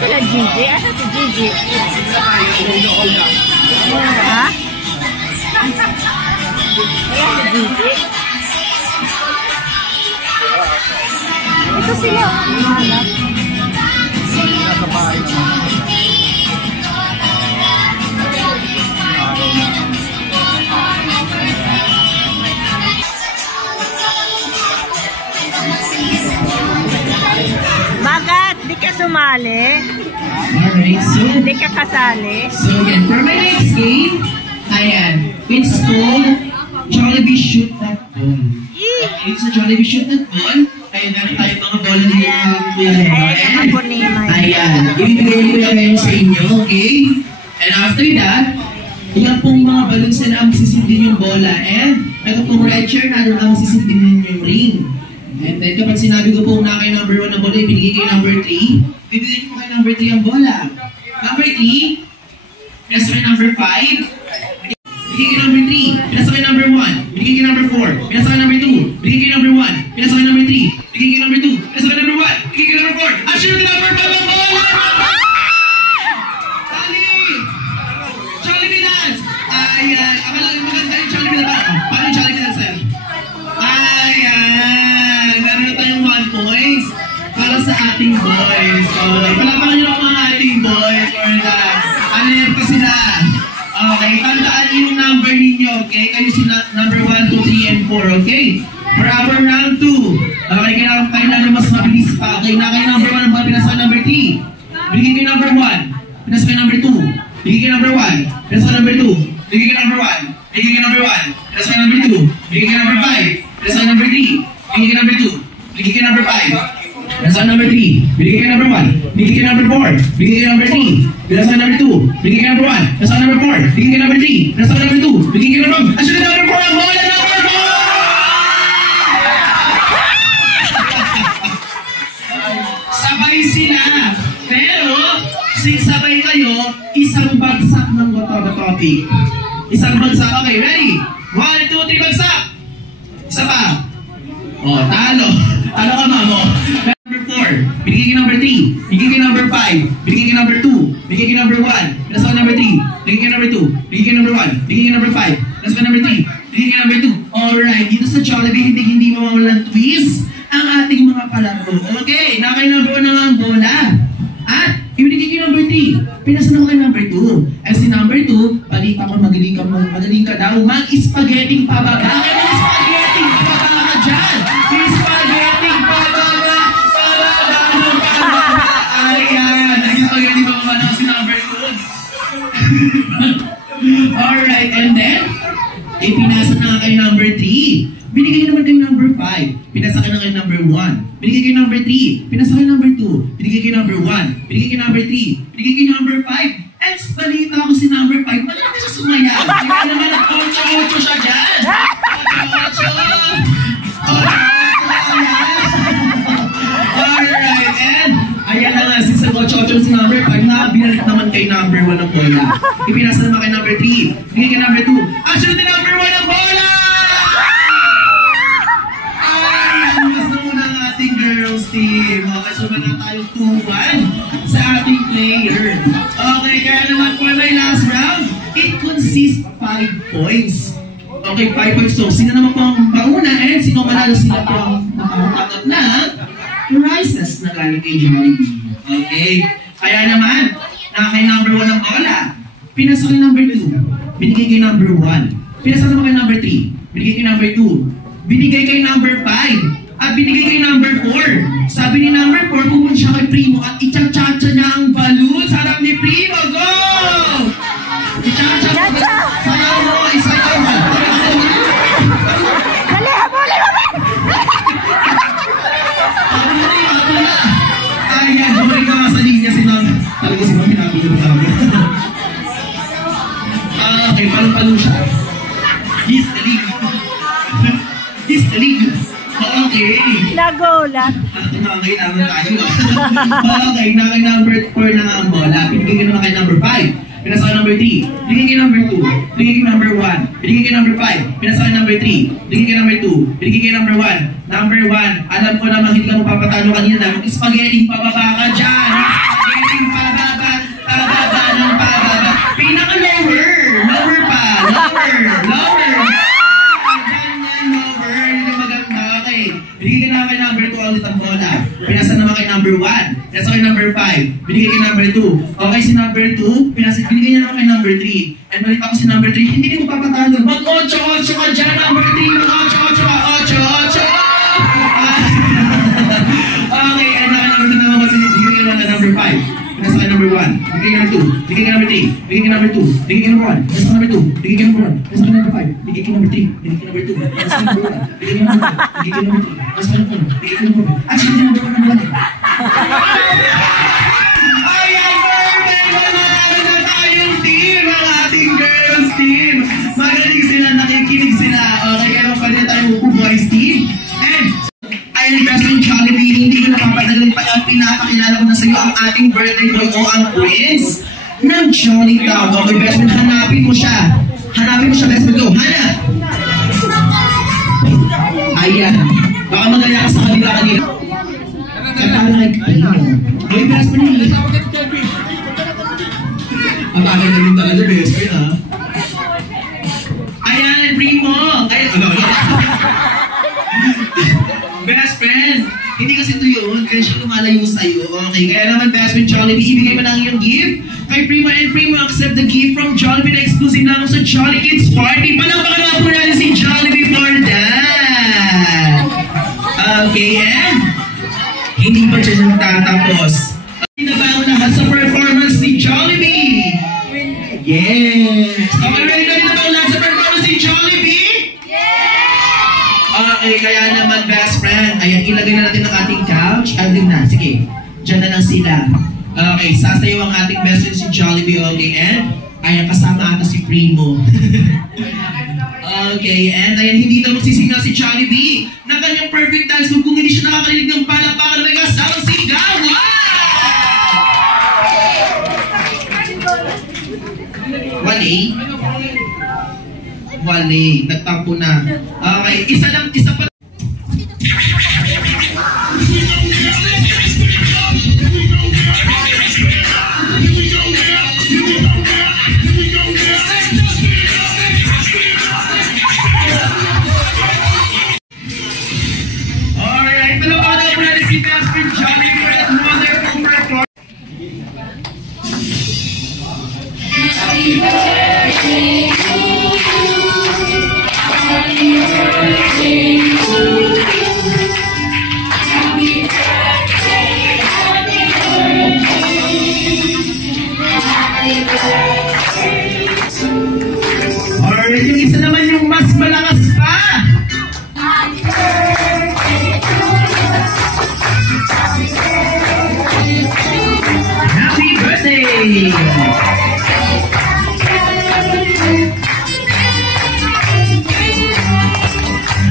sila Gigi? Asa si Gigi? Ha? Wala si Gigi? Ito sila. Hanap. Bakit? Di ka sumali? Alright, so... Di ka kasali? So again, for my next game, ayan, it's called Jollibee Shoot That Ball. Okay, so Jollibee Shoot That Ball, ayan, meron tayo mga bola dito. Ayan, ibibigay ko lang ngayon sa inyo, okay? And after that, yan pong mga balloons na ang sisindin yung bola. And ito pong red chair na ang sisindin yung ring. And then kapag sinabi ko po na kayo number 1 na bola, ibinigay kayo number 3, bibigay ko kayo number 3 ang bola. Number 3, pinasa kayo number 5, bigay kayo number 3, pinasa kayo number 1, bigay kayo number 4, pinasa kayo number 2, bigay kayo number 1, pinasa kayo number 3, bigay kayo number 2, pinasa kayo number 1, bigay kayo number 4, at shoot number 5 ang bola! Dali! Jollibee dance! Ayan, maganda yung Jollibee dance. Paano yung Jollibee dance, sir? Ayan! Meron tayong 1 points para sa ating boys. Okay, palapakan nyo ang mga ating boys for that. Ano yun pa sila? Okay, tandaan yung number ninyo, okay? Kayo sila number 1, 2, 3, and 4, okay? For our round 2, okay, kailangan mas mabilis pa. Okay, na kayo number 1, ang pinasa number 3. Bigay kayo number 1, pinasa kayo number 2. Bigay kayo number 1, pinasa kayo number 2. Bigay kayo number 1, bigay kayo number 1, pinasa kayo number 2. Bigay kayo number 5, pinasa kayo number 3. Bigay kayo number 2, bigay kayo number 5. Pinasa number 3, bigay kayo number 1, bigay kayo number 4, bigay kayo number 3, pinasa number 2, bigay kayo number 1, pinasa number 4, bigay kayo number 3, pinasa number 2, bigay kayo number 1, at sila number 4 ang bola number 4! Sabay sila, pero since sabay kayo, isang bagsak ng topic. Isang bagsak, okay, ready? 1, 2, 3, bagsak! Isa pa. Oh, talo. Talo ka, mamo. Number 4, bigay kayo number 3, bigay kayo number 5, bigay kayo number 2, bigay kayo number 1, pinasa kayo number 3, bigay kayo number 2, bigay kayo number 1, bigay kayo number 5, pinasa kayo number 3, bigay kayo number 2. Alright, dito sa Jollibee, hindi mawawalan twist ang ating mga palaro. Okay, nakay number 1 na nga ang bola. At, ibigay kayo number 3, pinasa na kayo number 2. As si number 2, balita ko magaling ka daw, mag-spaghetti pababa. Kaya mag-spaghetti pababa ka dyan. Spaghetti pababa, pababa. Ayan, nag-spaghetti pababa na si number 2. Alright, and then, ipinasa na kayo number 3. Binigay naman kayo number 5. Pinasa kayo na kayo number 1. Binigay kayo number 3. Pinasa kayo number 2. Binigay kayo number 1. Binigay kayo number 3. Binigay kayo number 5. And balita ko si number 5. Malaki siya sumaya. Kaya naman nag-8-8 siya dyan. 8-8. Alright, and ayan na nga, since nag-8-8 si number 5, binalik naman kay number 1 ang bola. Ipinasa naman kay number 3. Binigay kay number 2. Actually, number 1 ang bola! Girls team. Okay, so meron tayong 2-1 sa ating player. Okay, kaya naman for my last round, it consists of 5 points. Okay, 5 points. So, sino naman po ang mauna and sino manalo sila po ang makakatanggap na prizes na galing kay Jollibee. Okay, kaya naman, kay number 1 ang bola. Pinasa kay number 2. Binigay kay number 1. Pinasa naman kay number 3. Binigay kay number 2. Binigay kay number 5. At binigay kay number 4. Sabi ni number 4, pumunta siya kay Primo at itcha-cha-cha niya ang balloon sa harap ni Primo. Go! Itcha-cha! Sayaw mo! Isayaw mo! Dali! Habuli mo ba? Ayan, bumalik ka nga sa linya si Mami. Talaga si Mami namin yung Mami. Okay, palong-palong siya. He's the league. He's the league. Okay. Nagulat. Nakakailangan tayo. Okay, nakay number 4 na nga ang bola. Pinigay ka naman kay number 5. Pinasa ka number 3. Pinigay kay number 2. Pinigay kay number 1. Pinigay kay number 5. Pinasa ka number 3. Pinigay kay number 2. Pinigay kay number 1. Number 1. Alam ko naman hindi ka mo papatalo kanina. Mag-spaghetti pababa ka dyan. Spaghetti ng pababa. Pinaka-lower. Lower pa. Lower. Lower. Ganyan, lower. Hindi na maganda. Okay. Binigay ka na kay number 2 ulit ang bola. Pinasa naman kay number 1. Pinasa kay number 5. Binigay kay number 2. Okay, si number 2, binigay niya naman kay number 3. And balik ako si number 3, hindi ko papatalo. Mag-8-8 ka dyan, number 3. Mag-8-8 ka. 8-8. Okay, and number 2 naman kasi binigay ka naman number 5. Pinasa kay number 1. Binigay kay number 2. Binigay kay number 3. Binigay kay number 2. Binigay kay number 1. Pinasa kay number 2. Binigay kay number 1. Pinasa kay number 5. Binigay kay number 3. Binigay kay number 2. Pinasa kay number 1. Binigay kay number 1. Binigay kay number 2. Pinasa kay number 1. Binigay kay number 1. Actually, number 1 number 1. Ayan, perfect! Manalo na tayong team! Ang ating girls team! Magaling sila, nakikinig sila. Okay, kaya pa rin tayo boys team. And, ayan, best friend Jollibee, hindi ko napapatagalin pa yung pinapakilala ko na sa iyo ang ating birthday boy o ang prince ng Jolly Town. Okay, best friend, hanapin mo siya. Hanapin mo siya, best friend. Go, hanap! Ayan. Baka magaya ka sa kanila kanila. Kaya like, ay, best friend. Ang bagay na rin talaga, best friend, ha? Ayan, primo! Ayan, ano? Best friend! Hindi kasi ito yun, kaya siya lumalayo sa'yo. Okay, kaya naman best friend Jollibee, ibigay mo lang yung gift kay Primo, and Primo accept the gift from Jollibee na exclusive lang sa Jolly Kids Party. Palakpakan naman po natin si Jollibee for that! Okay, and hindi pa siya nagtatapos. Nabago naman sa performance ni Jollibee! Yes! Okay, ready na ba lahat sa performance ni Jollibee? Okay, kaya naman best friend, ayan, ilagay na natin ang ating couch. Aling na, sige, dyan na lang sila. Okay, sasayaw ang ating best friend si Jollibee, okay, and ayan, kasama ata si Primo. Okay, and ayan, hindi na magsisigaw si Jollibee na kanyang perfect dance move kung hindi siya nakakarinig ng palakpakan na may kasama sigaw. Wale? Wale, nagtampo na. Okay, isa pa. Alright, palawag na po natin si Best Friend Jollibee for that wonderful performance. Happy birthday to you. Happy birthday to you. Happy birthday, happy birthday. Happy birthday to you. Alright, yung isa naman yung mas malakas pa. Happy birthday to you. Happy birthday.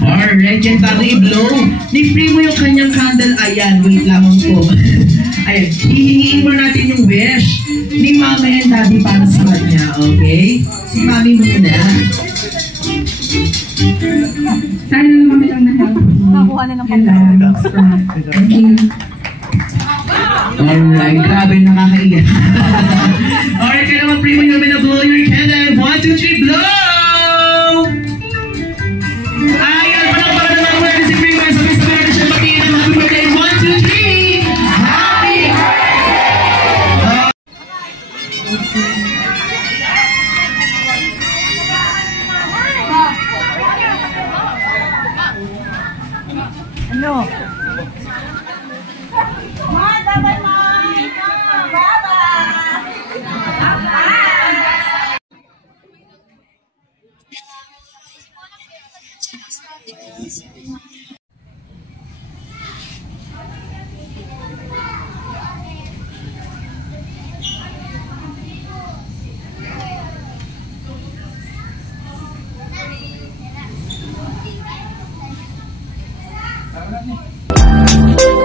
Alright, yan tayo i-blow. Ni-free mo yung kanyang candle. Ayan, wait lamang po. Ayan, hihingiin mo natin yung wish ni Mama and Daddy para sa kanya, okay? Si Mami muna. Sana naman lang na help. Nakuha na ng Thank you. Alright, grabe, nakakaiyak. Alright, kaya naman Primo, you're gonna blow your candle. 1, 2, 3, blow! Ayan, palakpakan naman muna si Primo. Sabi-sabi natin siya matiin ang happy birthday. 1, 2, 3! Happy birthday! Ano? Thank you.